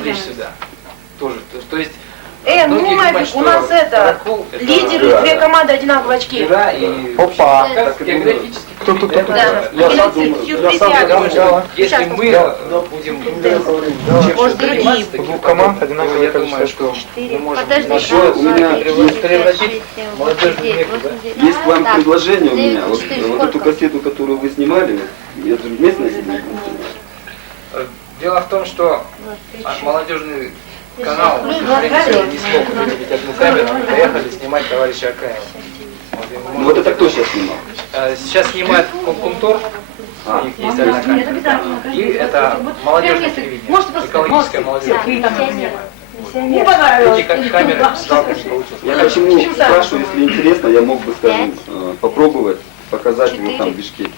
привлечь сюда. Тоже. То есть ну не нафиг, у нас это, лидеры, две команды одинаковые очки. Да, и опа. Географически. Кто? Да. Если мы будем чем-то заниматься, двух команд одинаковое я думаю, количество что очков. мы можем у меня превратить молодежную мекку, да? есть к вам предложение у меня. Вот эту кассету, которую вы снимали, это местная снимали? Дело в том, что молодежный канал, к сожалению, не смог выделить одну камеру, поехали снимать товарища Акаева. Ну вот это кто сейчас снимал? Сейчас снимает Кунтор, у них есть одна камера. И это молодежное телевидение, экологическое молодежное телевидение. Не понравилось. Эти камеры жалко не получилось. Я почему спрашиваю, если интересно, я мог бы, скажем, попробовать показать его там в Бишкеке.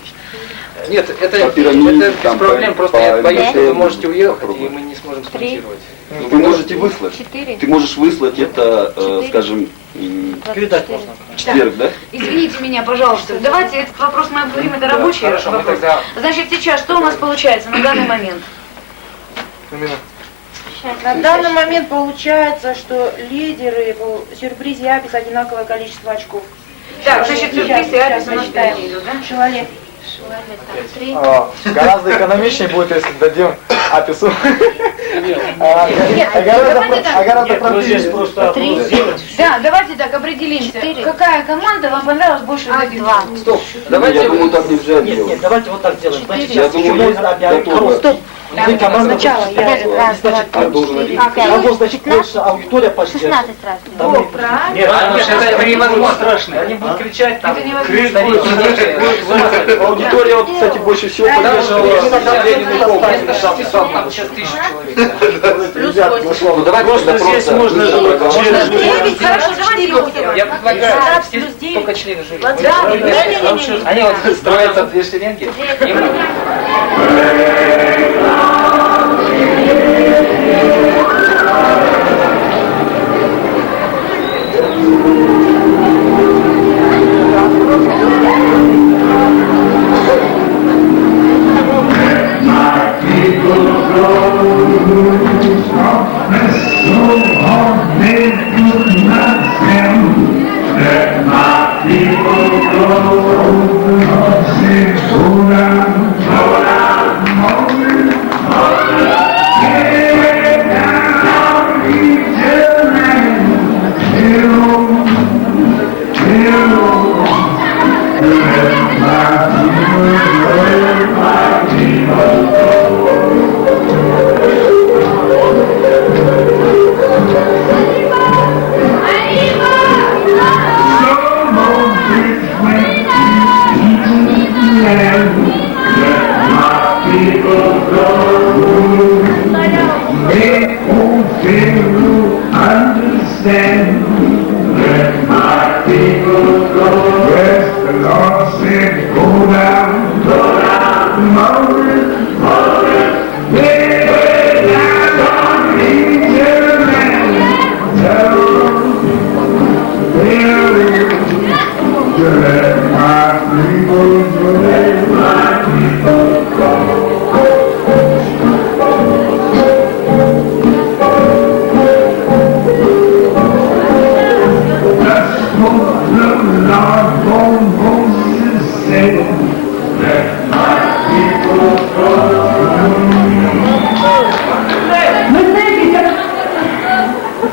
Нет, это без проблем, просто я боюсь, что вы можете уехать, и мы не сможем смонтировать. Вы можете выслать. Ты можешь выслать это, скажем, передать можно. В четверг, да? Извините меня, пожалуйста. Давайте этот вопрос мы обговорим, это рабочий вопрос. Значит, сейчас что у нас получается на данный момент? На данный момент получается, что лидеры по сюрпризе и Апис одинаковое количество очков. Так, значит, сюрприз и Апис у нас впереди идут, да? Человек. Гораздо экономичнее будет, если дадим Апису. Гораздо проще. Да, давайте так определимся. Какая команда вам понравилась больше всего? Стоп, Давайте, я думаю, так нельзя делать. Нет, давайте вот так сделаем. Значит, Я думаю, есть готово. Стоп. Вы команда Сначала я. значит, Я должен один. кого, значит, больше аудитория поддержит. 16 раз. Там- правильно. Нет, это невозможно. Они будут кричать, там, Это невозможно. аудитория, вот, кстати, больше всего поддерживала. Сейчас 1000 человек. Ребят, Ну давай просто здесь можно же через 9, хорошо, давайте его. Я предлагаю 16 здесь плюс 9. только члены жюри. Да, не-не-не. Они вот строятся две шеренги.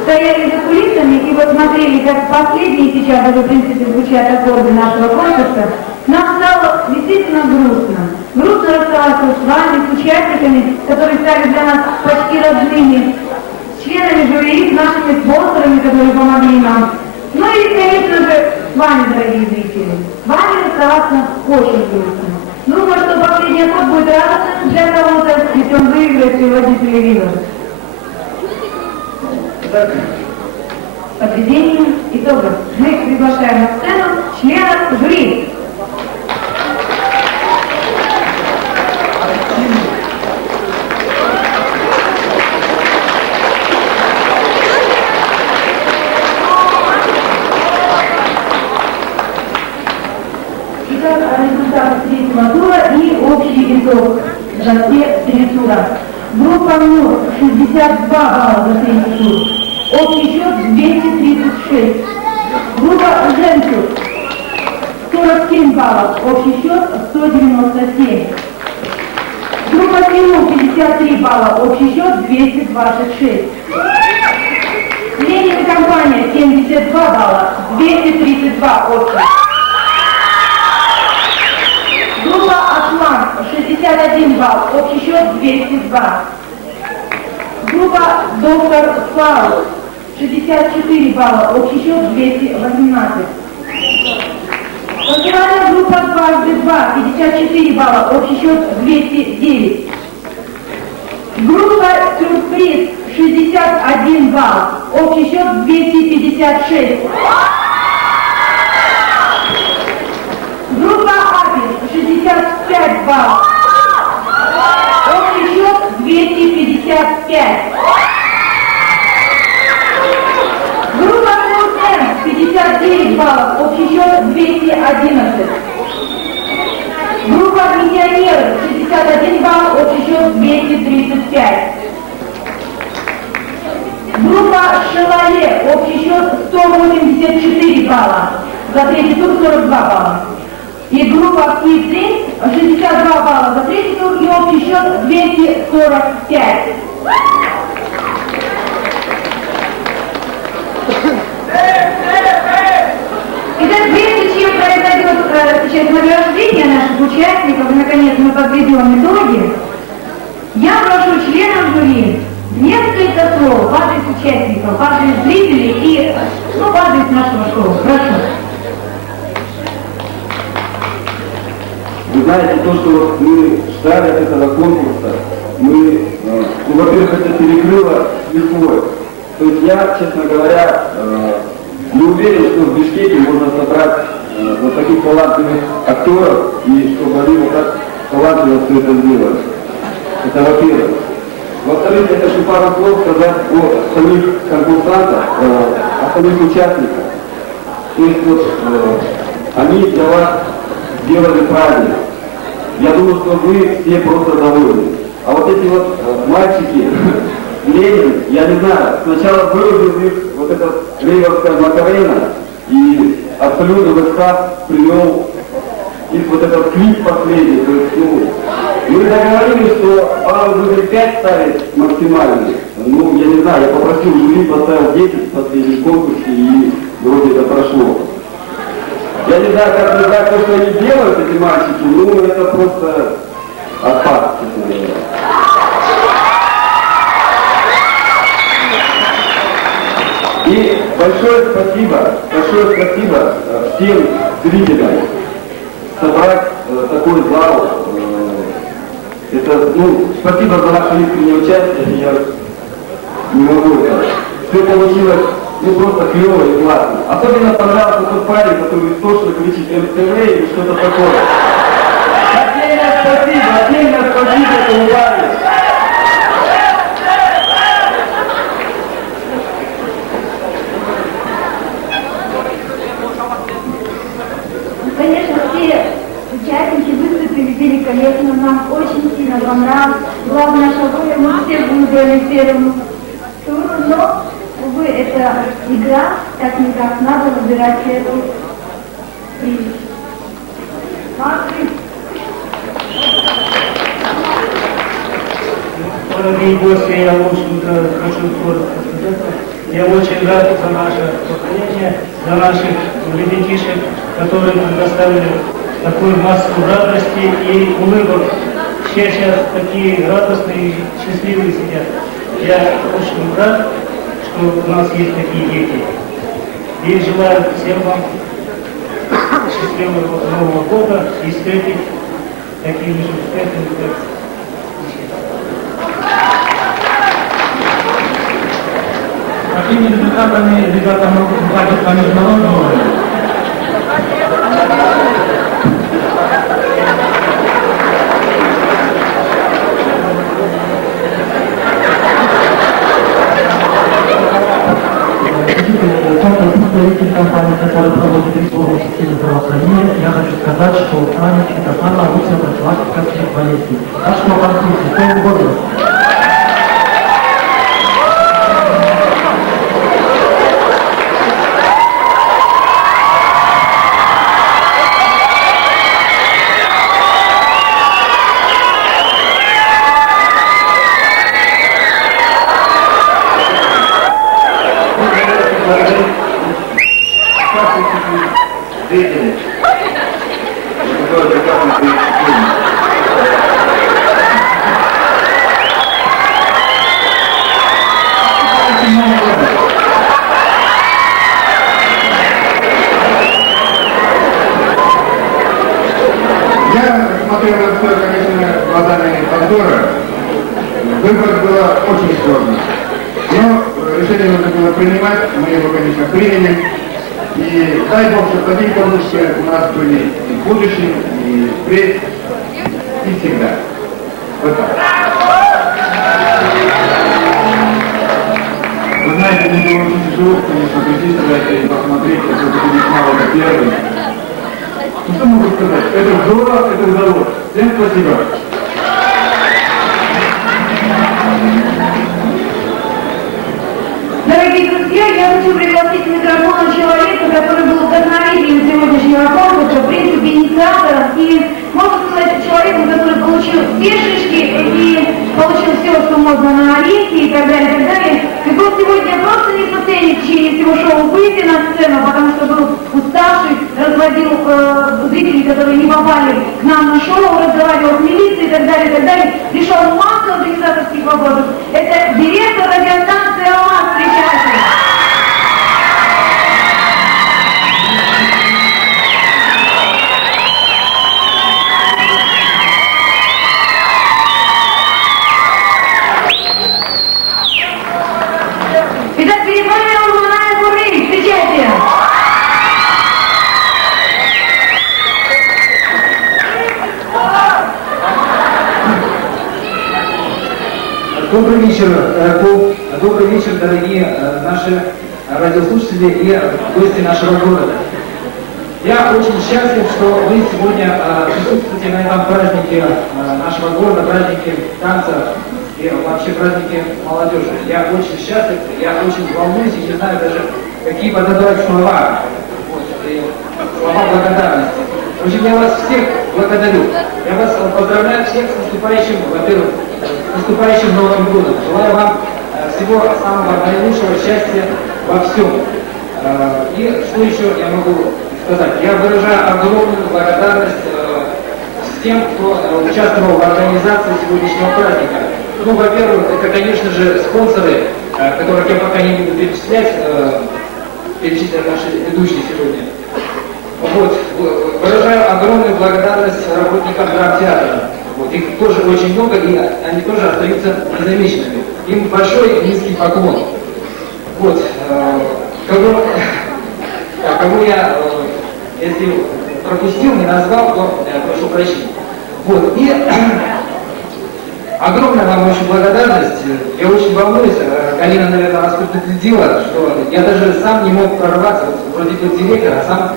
Стояли за кулисами и вот смотрели, как последние сейчас уже, в принципе, звучат аккорды нашего конкурса, нам стало действительно грустно. Грустно расставаться с вами, с участниками, которые стали для нас почти родными, с членами жюри, с нашими спонсорами, которые помогли нам. Ну и, конечно же, с вами, дорогие зрители. С вами расставаться очень грустно. Думаю, что последний аккорд будет радостным для кого-то, если он выиграет сегодня телевизор. Подведение итогов. Мы приглашаем на сцену членов жюри. Итак, результаты третьего тура и общий итог за все три тура. Группа МНУР 62 балла за третий тур. Общий счет 236. Группа Женщин 47 баллов. Общий счет 197. Группа ТИМУ 53 балла. Общий счет 226. Ленин компания 72 балла. 232 общий. Группа Атлант 61 балл, общий счет 202. Группа Доктор Слава 64 балла, общий счет 218. Конференция группа «Дважды два» 54 балла, общий счет 209. Группа «Сюрприз» 61 балл, общий счет 256. Группа «Апис» 65 баллов. Общий счет 255. Группа «М» 59 баллов. Общий счет 211. Группа «Миссионеры» 61 балл. Общий счет 235. Группа «Шевале», общий счет 184 балла. За третий тур 42 балла. И группа «Киев-3» 62 балла за третий тур и общий счет 245. Итак, прежде чем произойдет сейчас награждение наших участников, и наконец мы подведем итоги, я прошу членов жюри несколько слов в адрес участников, в адрес зрителей и в адрес нашего шоу. Прошу. Вы знаете, то, что вот мы ждали от этого конкурса, мы, во-первых, это перекрыло лихвой. То есть я, честно говоря, не уверен, что в Бишкеке можно собрать вот таких талантливых актеров, и чтобы они вот так талантливо все это сделали. Это во-первых. Во-вторых, я хочу пару слов сказать о самих конкурсантах, о самих участниках. То есть вот они для вас сделали правильно. Я думаю, что вы все просто довольны. А вот эти вот мальчики, Ленин, я не знаю, сначала выразил их вот эта рейверская Макарена и абсолютно в экстаз привел их вот этот клип последний. То есть, мы договорились, что баллы будем 5 ставить максимальные. Ну, я не знаю, я попросил жюри, поставил 10 в последнем конкурсе и вроде это прошло. Я не знаю, как назвать то, что они делают, эти мальчики, ну это просто отпад, честно говоря. И большое спасибо всем зрителям. Собрать такой зал, это, спасибо за ваше искреннее участие, я не могу это. Все получилось просто клево и классно. Особенно понравился тот парень, который истошно кричит МТВ или что-то такое. Отдельное спасибо этому парню. Конечно, все участники выступили великолепно, нам очень сильно понравилось. Главное, что мы все выбрали первым туром, но, увы, это игра, как-никак, надо выбирать первый приз. Дорогие гости, я хочу коротко сказать. Я очень рад за наше поколение, за наших ребятишек, которые предоставили такую массу радости и улыбок. Все сейчас такие радостные и счастливые сидят. Я очень рад, что у нас есть такие дети. И желаю всем вам счастливого Нового года и встретить такими же успехами, как Какими результатами ребята могут хватить по международному уровню? Как представитель компании, которая проводит реформу системы здравоохранения, я хочу сказать, что танец – это самая лучшая профилактика всех болезней. Так что, конфликты, что угодно. все, конечно, глазами повтора. Выбор было очень сложно. Но решение нужно было принимать, мы его, конечно, приняли. И дай Бог, что такие получки у нас были и в будущем, и впредь, и всегда. Вот так. Вы знаете, мне было очень тяжело, конечно, прийти сюда и посмотреть, как это весьма это первый. Ну что могу сказать? Это здорово, это удалось. Всем спасибо. Дорогие друзья, я хочу пригласить к микрофону человека, который был вдохновителем сегодняшнего конкурса, в принципе, инициатором и, можно сказать, человеком, который получил все шишки и получил все, что можно на арене и так далее, и так далее. И был сегодня просто не в состоянии в течение всего шоу выйти на сцену, потому что был уставший, разводил зрителей, которые не попали к нам на шоу, разговаривал с милицией и так далее, решал массу организаторских вопросов. Это директор радиостанции «Алмаз». Встречайте! Итак, перед вами Алмазная Курри. Встречайте! Добрый вечер, дорогие наши радиослушатели и гости нашего города. Я очень счастлив, что вы сегодня присутствуете на этом празднике нашего города, празднике танца и вообще празднике молодежи. Я очень счастлив, я очень волнуюсь и не знаю даже, какие подобрать слова. Слова благодарности. В общем, я вас всех благодарю. Я вас поздравляю всех с наступающим, во-первых, с наступающим Новым годом. Желаю вам всего самого наилучшего счастья во всем. И что еще я могу сказать? Я выражаю огромную благодарность всем, кто участвовал в организации сегодняшнего праздника. Ну, во-первых, это, конечно же, спонсоры, которых я пока не буду перечислять наши ведущие сегодня. Вот. Выражаю огромную благодарность работникам драмтеатра. Вот. Их тоже очень много, и они тоже остаются незамеченными. Им большой низкий поклон. Вот. Кого я, если пропустил, не назвал, то прошу прощения. Вот. И огромная вам очень благодарность. Я очень волнуюсь. Галина, наверное, вас предупредила, что я даже сам не мог прорваться, вроде бы директор, а сам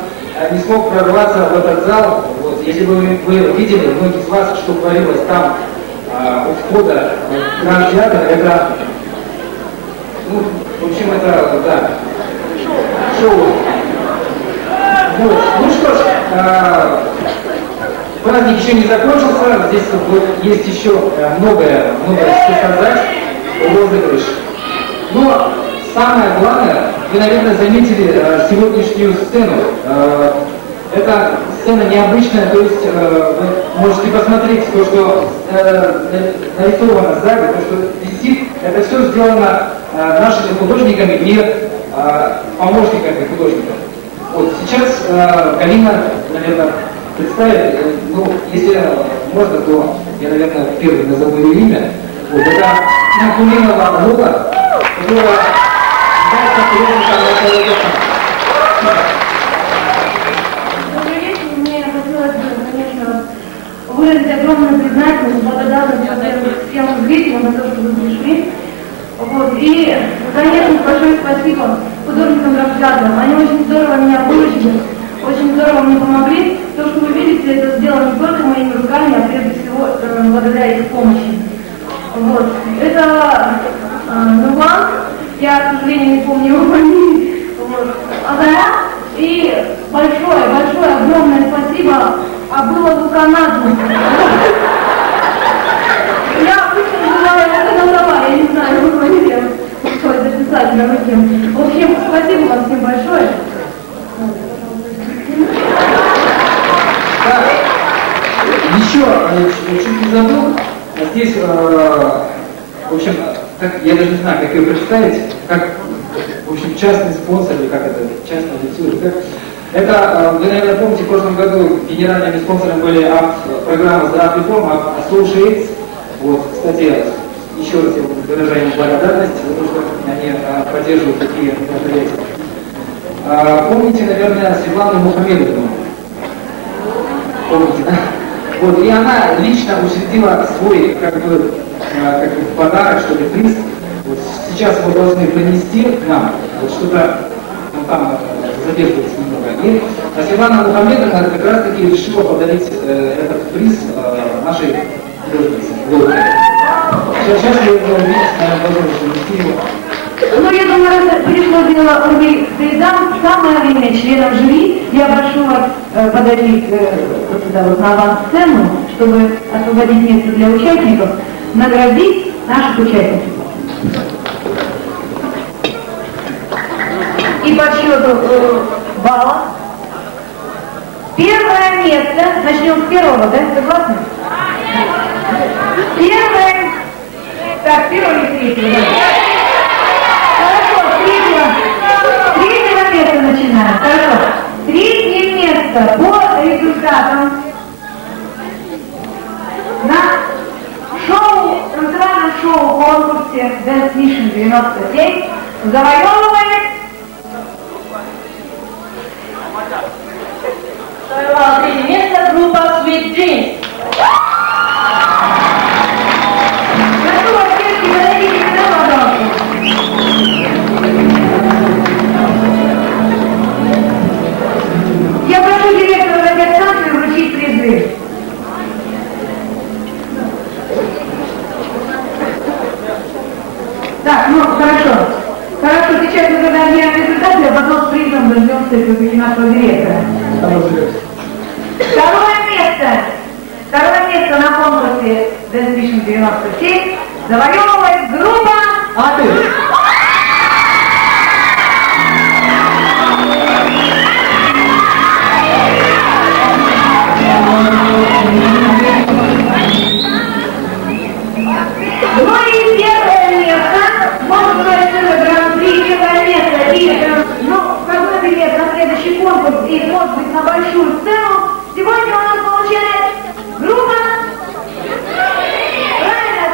не смог прорваться в этот зал. Вот. Если бы вы видели, многие из вас, что творилось там у входа в драмтеатр, это, ну, в общем, это, да, шоу. Вот. Ну что ж, праздник еще не закончился, здесь вот есть еще многое что сказать, розыгрыш. Но самое главное, вы, наверное, заметили сегодняшнюю сцену. Это сцена необычная, то есть вы можете посмотреть то, что нарисовано сзади, то, что висит. Это все сделано нашими художниками и помощниками художников. Вот сейчас Галина, наверное, представит, ну, если можно, то я, наверное, первый назову ее имя. Вот, это Кулинова Лука, которая является художником нашего города. Добрый вечер. Мне хотелось бы, конечно, выразить огромную признательность, благодарность, во-первых, всем зрителям за то, что вы пришли. Вот. И, конечно, большое спасибо художникам драмтеатра. Они очень здорово меня выручили, очень здорово мне помогли. То, что вы видите, это сделано не только моими руками, а прежде всего благодаря их помощи. Вот. Это Нурлан, я, к сожалению, не помню его фамилии, вот. Азарян. И большое, огромное спасибо Абылову Канаду. Я обычно называю его Канадова, я не знаю, его фамилия, пришлось записать для руки. В общем, спасибо вам всем большое. Да. Еще чуть не забыл, здесь, в общем, я даже не знаю, как ее представить, как, в общем, частный спонсор, или как это, частное лицо, как Это, вы, наверное, помните, в прошлом году генеральными спонсорами были программа «Здравый реформ», Associates. Вот, кстати, еще раз я выражаю им благодарность за то, что они поддерживают такие мероприятия. Помните, наверное, Светлану Мухаммедовну? Помните, да? Вот, и она лично учредила свой, как бы подарок, что ли, приз. Вот сейчас его должны принести к нам. Вот что-то там задерживается немного. И Светлана Мухаммедовна как раз таки решила подарить этот приз нашей художнице. Сейчас я его увидеть, наверное, должен принести его. Ну, я думаю, раз пришло дело Урми Стрейдам, самое время членам жюри, я прошу вас подойти вот сюда, вот на авансцену, чтобы освободить место для участников, наградить наших участников. И по счету баллов. Первое место, начнем с первого, да, согласны? Первое, так, первое или третье, да? Третьего места начинаем. Хорошо. Третье место по результатам на шоу, танцевальном шоу-конкурсе Dance Mission 97 завоевывает третье место группа Sweet Dreams. Прошу вас, девушки, подойдите сюда, пожалуйста. Я прошу директора радиостанции вручить призы. Так, ну хорошо. Хорошо, сейчас мы зададим результаты, а потом с призом дождемся все-таки нашего директора. Второе место на конкурсе Dance Mission 97 завоевывает группа «Аты». Ну и первое место, можно сказать, что это гран-при, первое место, и, ну, какой билет на следующий конкурс, и, может быть, на большую сцену, сегодня у нас получает группа, правильно,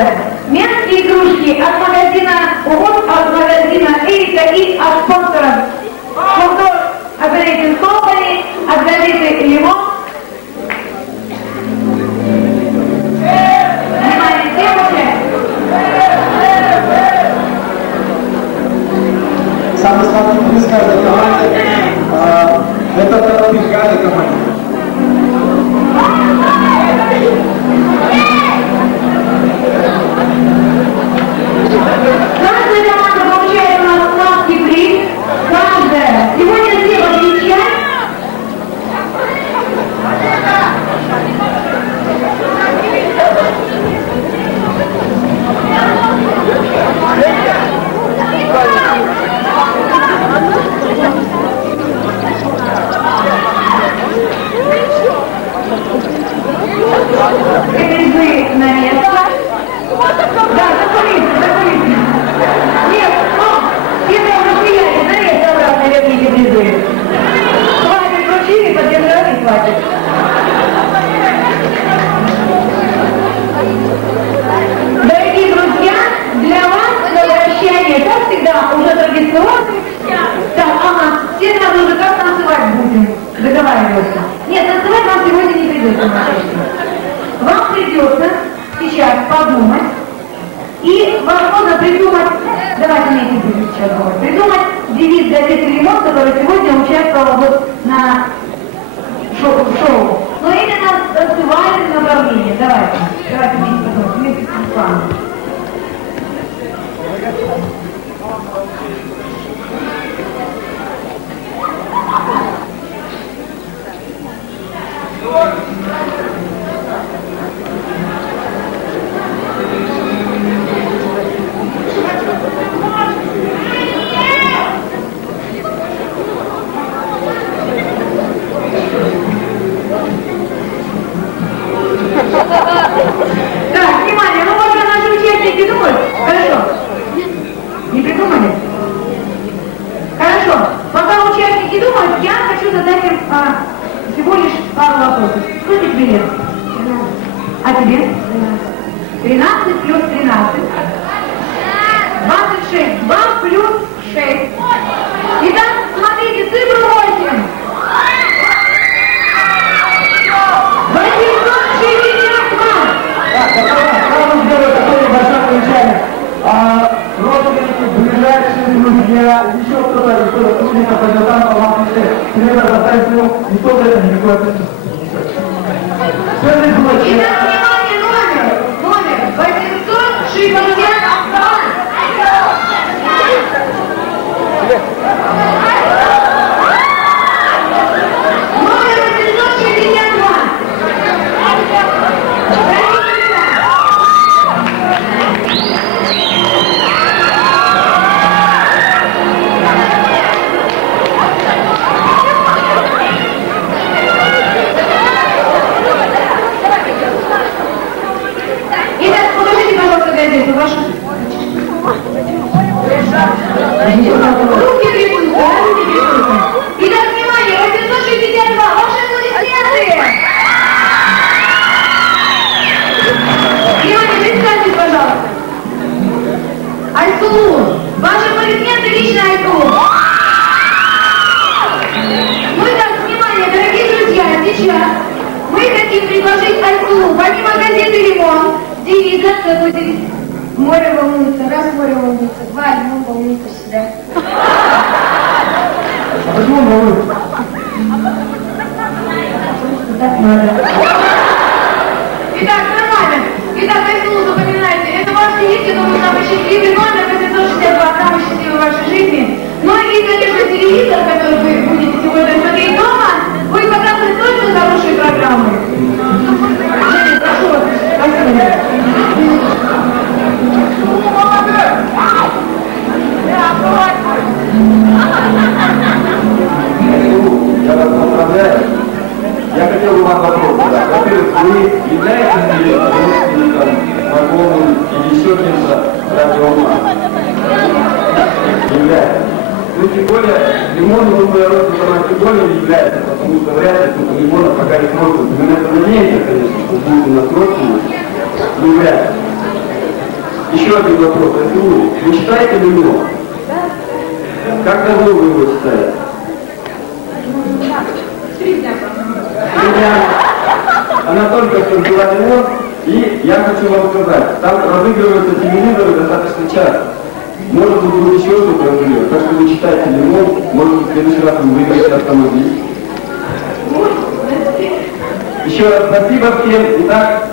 пожалуйста, менские игрушки от магазина УОН, от магазина Эрика и от спонсоров Футбол Оперейтинг Компани, от газеты «Лимон». Внимание, девушки! Самый сладкий приз каждой команде – это автомобиль каждой команде. Каждая команда получает у нас сладкий приз. Каждая. Сегодня все в отличие. Призы на место. Да, закурите. Нет, все мероприятия, на место обратно верните призы. Хватит вручили, поддержали, хватит. Дорогие друзья, для вас на прощание, как всегда, уже традиционный. Так, ага, все сразу уже как танцевать будем, договариваться. Нет, танцевать вам сегодня не придется. Вам придется сейчас подумать и, возможно, придумать, давайте мне не буду сейчас говорить, придумать девиз газеты «Лимон», который сегодня участвовал вот на шоу. Но именно в танцевальном направлении. Давайте вместе с вами. Так, внимание, ну вот наши участники думают. Хорошо. Не придумали? Хорошо. Пока участники думают, я хочу задать им всего лишь пару вопросов. Кто тебе привет? А тебе? 13 плюс 13. 26. 2 плюс 6. Итак, смотрите, цифру 8. 862. Сразу сделаю такое небольшое замечание. Родственники, ближайшие друзья, еще кто-то трудненько пойдет там, вам примерно заставить ему, никто за это никакой ответственности не несет. Все здесь было Итак, честно. внимание, номер 862. Номер 862. Итак, покажите, пожалуйста, газету вашу. Руки трясутся, руки трясутся. Итак, внимание, 862. Ваши аплодисменты. Внимание, представьтесь, пожалуйста. Айсулу. Ваши аплодисменты лично Айсулу. Ну и так, внимание, дорогие друзья, сейчас мы хотим предложить Айсулу, помимо газеты «Лимон», девиза, какой девиз? Море волнуется, раз море волнуется, два лимон волнуется всегда. А почему он волнуется? Так надо. Итак, нормально. Итак, Айсулу, запоминайте, это ваш девиз, я думаю, самый счастливый номер, 862, самый счастливый в вашей жизни. Ну и, конечно, телевизор, который вы будете сегодня смотреть дома, вы показываете только хорошие программы. Женя, прошу вас, спасибо. Я вас поздравляю. Я хотел бы вам вопрос задать. Во-первых, вы являетесь ли родственником, знакомым или еще кем-то радиоволна? Является. Ну, тем более, Лимон, думаю, родственником тем более не является, потому что вряд ли кто-то Лимона пока не родственник. Мы на это надеемся, конечно, что будет у нас родственник, не является. Еще один вопрос. Вы читаете «Лимон»? Как давно вы его читаете? 3 дня. Она только что взяла «Лимон», и я хочу вам сказать, там разыгрываются телевизоры достаточно часто. Может быть, будет еще что-то разыгрывать. Так что вы читаете «Лимон», может быть, в следующий раз вы выиграете автомобиль. Еще раз спасибо всем. Итак,